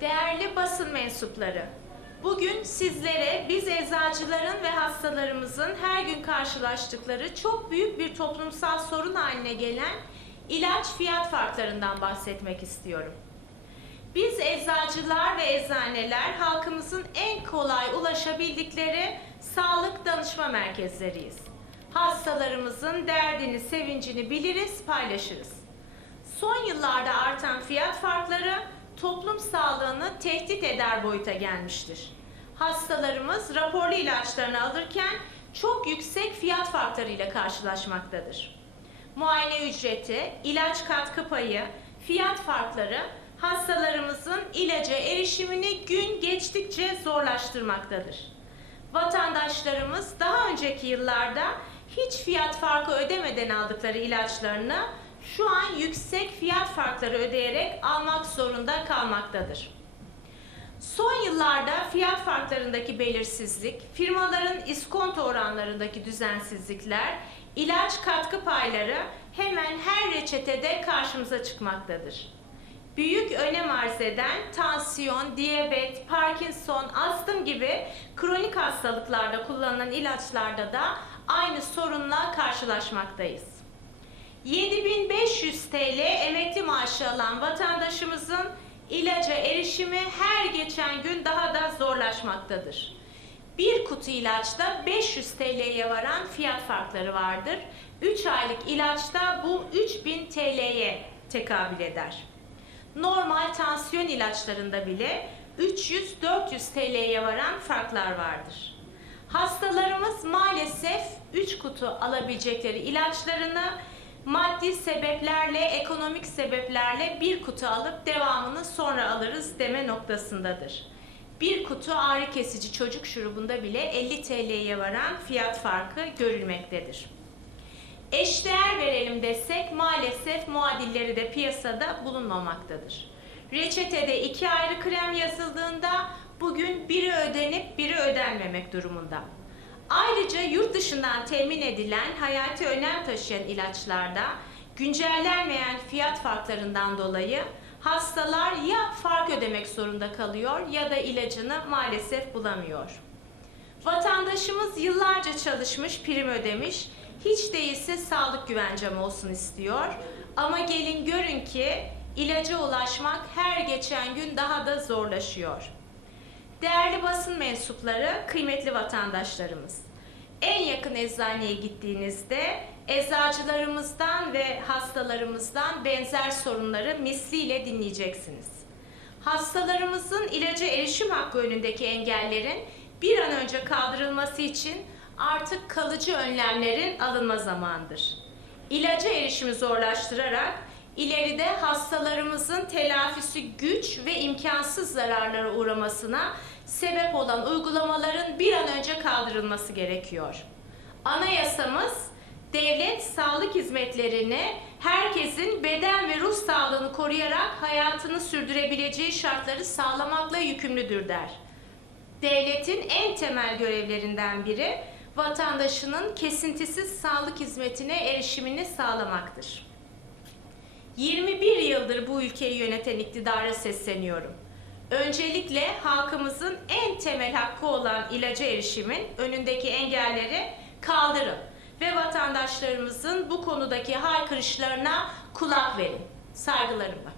Değerli basın mensupları, bugün sizlere biz eczacıların ve hastalarımızın her gün karşılaştıkları çok büyük bir toplumsal sorun haline gelen ilaç fiyat farklarından bahsetmek istiyorum. Biz eczacılar ve eczaneler halkımızın en kolay ulaşabildikleri sağlık danışma merkezleriyiz. Hastalarımızın derdini, sevincini biliriz, paylaşırız. Son yıllarda artan fiyat farkları toplum sağlığını tehdit eder boyuta gelmiştir. Hastalarımız raporlu ilaçlarını alırken çok yüksek fiyat farklarıyla karşılaşmaktadır. Muayene ücreti, ilaç katkı payı, fiyat farkları hastalarımızın ilaca erişimini gün geçtikçe zorlaştırmaktadır. Vatandaşlarımız daha önceki yıllarda hiç fiyat farkı ödemeden aldıkları ilaçlarını şu an yüksek fiyat farkları ödeyerek almak zorunda kalmaktadır. Son yıllarda fiyat farklarındaki belirsizlik, firmaların iskonto oranlarındaki düzensizlikler, ilaç katkı payları hemen her reçetede karşımıza çıkmaktadır. Büyük önem arz eden tansiyon, diyabet, Parkinson, astım gibi kronik hastalıklarda kullanılan ilaçlarda da aynı sorunla karşılaşmaktayız. 7500 TL emekli maaşı alan vatandaşımızın ilaca erişimi her geçen gün daha da zorlaşmaktadır. Bir kutu ilaçta 500 TL'ye varan fiyat farkları vardır. 3 aylık ilaçta bu 3000 TL'ye tekabül eder. Normal tansiyon ilaçlarında bile 300-400 TL'ye varan farklar vardır. Hastalarımız maalesef 3 kutu alabilecekleri ilaçlarını maddi sebeplerle, ekonomik sebeplerle bir kutu alıp devamını sonra alırız deme noktasındadır. Bir kutu ağrı kesici çocuk şurubunda bile 50 TL'ye varan fiyat farkı görülmektedir. Eşdeğer verelim desek maalesef muadilleri de piyasada bulunmamaktadır. Reçetede iki ayrı krem yazıldığında bugün biri ödenip biri ödenmemek durumunda. Ayrıca yurt dışından temin edilen hayati önem taşıyan ilaçlarda güncellenmeyen fiyat farklarından dolayı hastalar ya fark ödemek zorunda kalıyor ya da ilacını maalesef bulamıyor. Vatandaşımız yıllarca çalışmış, prim ödemiş, hiç değilse sağlık güvencem olsun istiyor. Ama gelin görün ki ilaca ulaşmak her geçen gün daha da zorlaşıyor. Değerli basın mensupları, kıymetli vatandaşlarımız. En yakın eczaneye gittiğinizde eczacılarımızdan ve hastalarımızdan benzer sorunları misliyle dinleyeceksiniz. Hastalarımızın ilaca erişim hakkı önündeki engellerin bir an önce kaldırılması için artık kalıcı önlemlerin alınma zamanıdır. İlaca erişimi zorlaştırarak ileride hastalarımızın telafisi güç ve imkansız zararlara uğramasına sebep olan uygulamaların bir an önce kaldırılması gerekiyor. Anayasamız devlet sağlık hizmetlerini herkesin beden ve ruh sağlığını koruyarak hayatını sürdürebileceği şartları sağlamakla yükümlüdür der. Devletin en temel görevlerinden biri vatandaşının kesintisiz sağlık hizmetine erişimini sağlamaktır. 21 yıldır bu ülkeyi yöneten iktidara sesleniyorum. Öncelikle halkımızın en temel hakkı olan ilaca erişimin önündeki engelleri kaldırın ve vatandaşlarımızın bu konudaki haykırışlarına kulak verin. Saygılarımla.